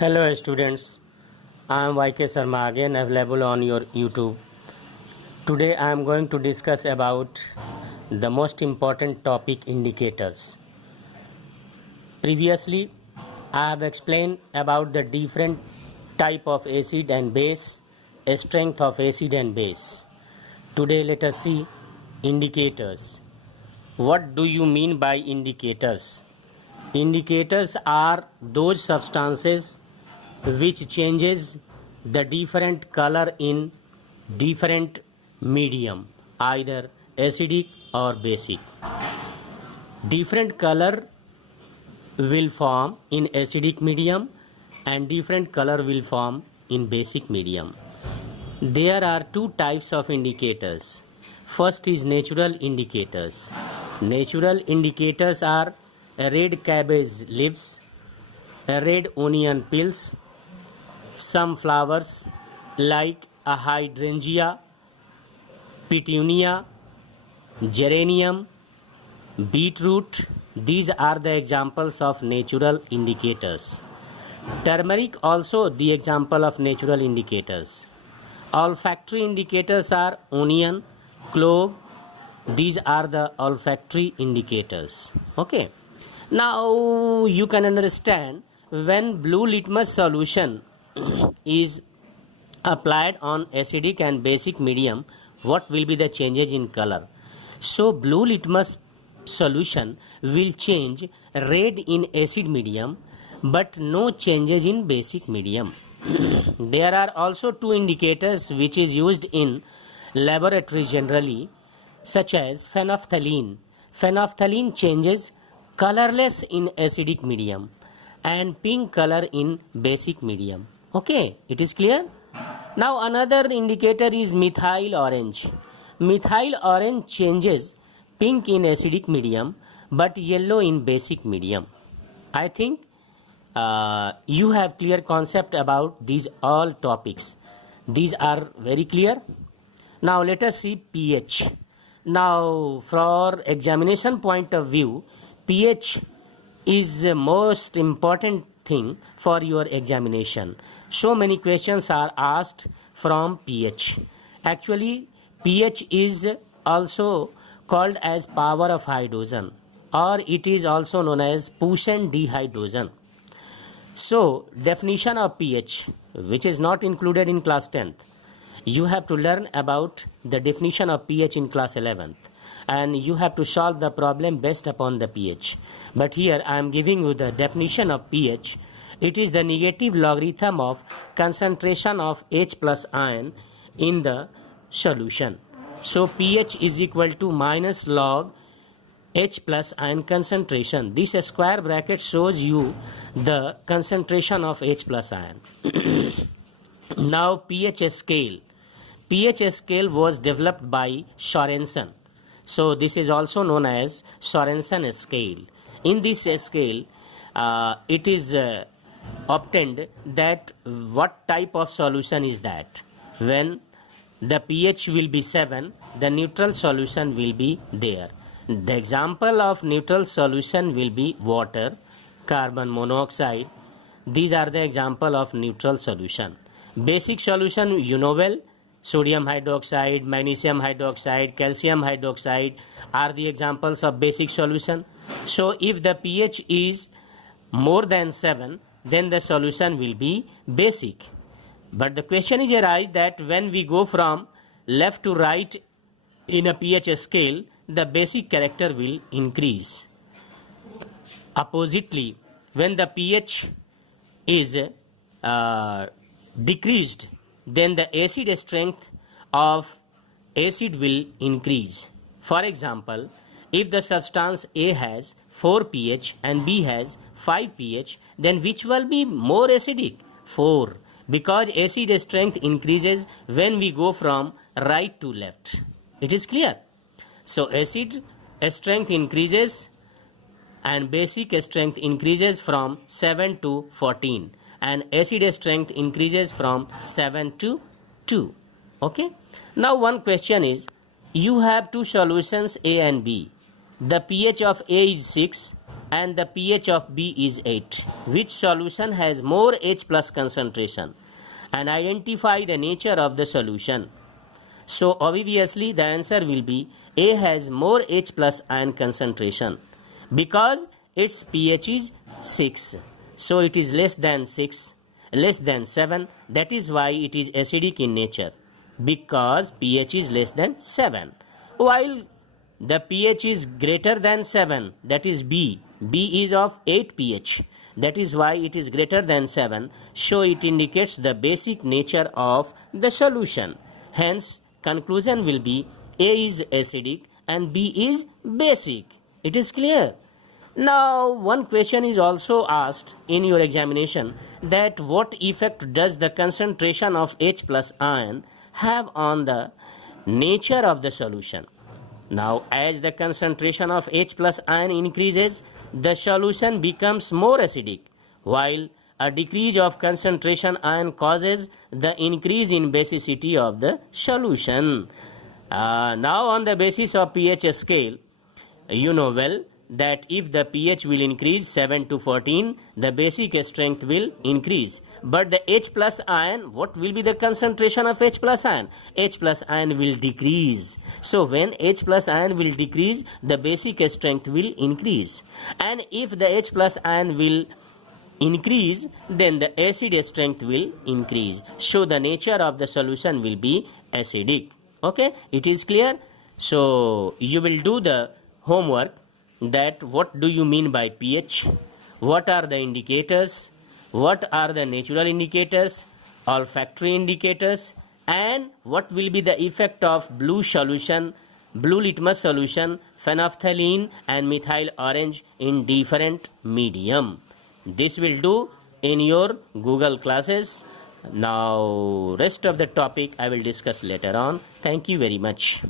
Hello students, I am YK Sharma again available on your YouTube. Today I am going to discuss about the most important topic, indicators. Previously I have explained about the different type of acid and base, strength of acid and base. Today let us see indicators. What do you mean by indicators? Indicators are those substances which changes the different color in different medium, either acidic or basic. Different color will form in acidic medium and different color will form in basic medium. There are two types of indicators. First is natural indicators. Natural indicators are red cabbage leaves, red onion peels, some flowers like a hydrangea, petunia, geranium, beetroot. These are the examples of natural indicators. Turmeric also the example of natural indicators. Olfactory indicators are onion, clove. These are the olfactory indicators. Okay. Now you can understand when blue litmus solution is applied on acidic and basic medium, what will be the changes in color. So blue litmus solution will change red in acid medium but no changes in basic medium. There are also two indicators which is used in laboratory generally, such as phenolphthalein. Phenolphthalein changes colorless in acidic medium and pink color in basic medium. Okay, it is clear. Now another indicator is methyl orange. Methyl orange changes pink in acidic medium but yellow in basic medium. I think you have clear concept about these all topics. These are very clear. Now let us see pH. Now for examination point of view, pH is the most important thing for your examination. So many questions are asked from pH. Actually, pH is also called as power of hydrogen, or it is also known as Poisson dehydrogen. So, definition of pH, which is not included in class 10th. You have to learn about the definition of pH in class 11th. And you have to solve the problem based upon the pH. But here I am giving you the definition of pH. It is the negative logarithm of concentration of H plus ion in the solution. So pH is equal to minus log H plus ion concentration. This square bracket shows you the concentration of H plus ion. Now pH scale. pH scale was developed by Sorensen. So this is also known as Sorensen scale. In this scale, it is obtained that what type of solution is that. When the pH will be 7, the neutral solution will be there. The example of neutral solution will be water, carbon monoxide. These are the example of neutral solution. Basic solution you know well. Sodium hydroxide, magnesium hydroxide, calcium hydroxide are the examples of basic solution. So if the pH is more than 7, then the solution will be basic. But the question is arise that when we go from left to right in a pH scale, the basic character will increase. Oppositely, when the pH is decreased, then the acid strength of acid will increase. For example, if the substance A has 4 pH and B has 5 pH, then which will be more acidic? 4, because acid strength increases when we go from right to left. It is clear. So acid strength increases and basic strength increases from 7 to 14. And acid strength increases from 7 to 2. Okay. Now one question is, you have two solutions A and B. The pH of A is 6 and the pH of B is 8. Which solution has more H plus concentration? And identify the nature of the solution. So obviously the answer will be A has more H plus ion concentration because its pH is 6. So it is less than 6, less than 7. That is why it is acidic in nature, because pH is less than 7. While the pH is greater than 7, that is B. B is of 8 pH. That is why it is greater than 7. So it indicates the basic nature of the solution. Hence, conclusion will be A is acidic and B is basic. It is clear. Now, one question is also asked in your examination, that what effect does the concentration of H plus ion have on the nature of the solution? Now, as the concentration of H plus ion increases, the solution becomes more acidic, while a decrease of concentration ion causes the increase in basicity of the solution. Now, on the basis of pH scale, you know well that if the pH will increase 7 to 14, the basic strength will increase. But the H plus ion, what will be the concentration of H plus ion? H plus ion will decrease. So when H plus ion will decrease, the basic strength will increase. And if the H plus ion will increase, then the acid strength will increase. So the nature of the solution will be acidic. Okay, it is clear? So you will do the homework, that what do you mean by pH, what are the indicators, what are the natural indicators, olfactory indicators, and what will be the effect of blue solution, blue litmus solution, phenolphthalein and methyl orange in different medium. This will do in your Google classes. Now rest of the topic I will discuss later on. Thank you very much.